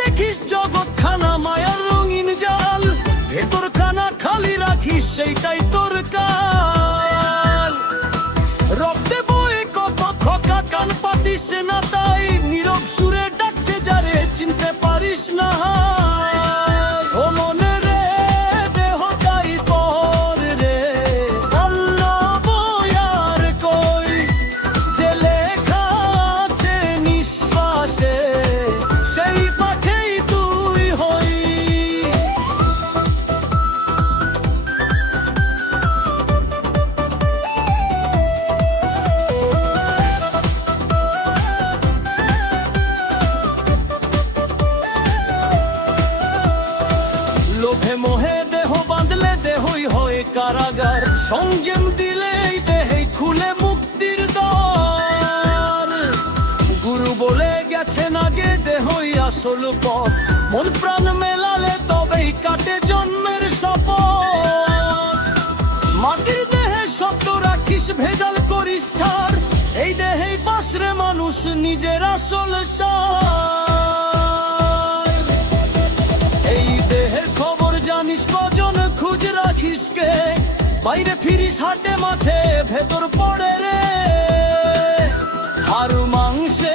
দেখিস জগৎ খানা মায়ার রঙিন জাল, ভেতর খানা খালি রাখিস সেইটাই তোর কাল। রক্তে বয়ে কত খোকা, কান পাতিস না তাই, নীরব সুরে ডাকছে যারে চিনতে পারিস না। ও মনে রে দেহটাই পর রে, অন্য বয়ার কই যে লেখা আছে নিঃশ্বাসে, সেই পাখেই তুই হই। লোভে মোহে দেহ বাঁধলে দেহই হয় কারাগার, সংযম দিলেই দেহেই খুলে মুক্তির দ্বার। গুরু বলে গেছেন আগে দেহই আসল পথ, মন প্রাণ মেলালে তবেই কাটে জন্মের শপথ। মাটির দেহে শব্দ রাখিস ভেজাল করিস ছাড়, এই দেহেই বাসরে মানুষ নিজের আসল সার। এই দেহের খবর জানিস কজন, খুঁজ রাখিস কে, বাইরে ফিরিস হাটে মাঠে ভেতর পড়ে রে। হাড় মাংসে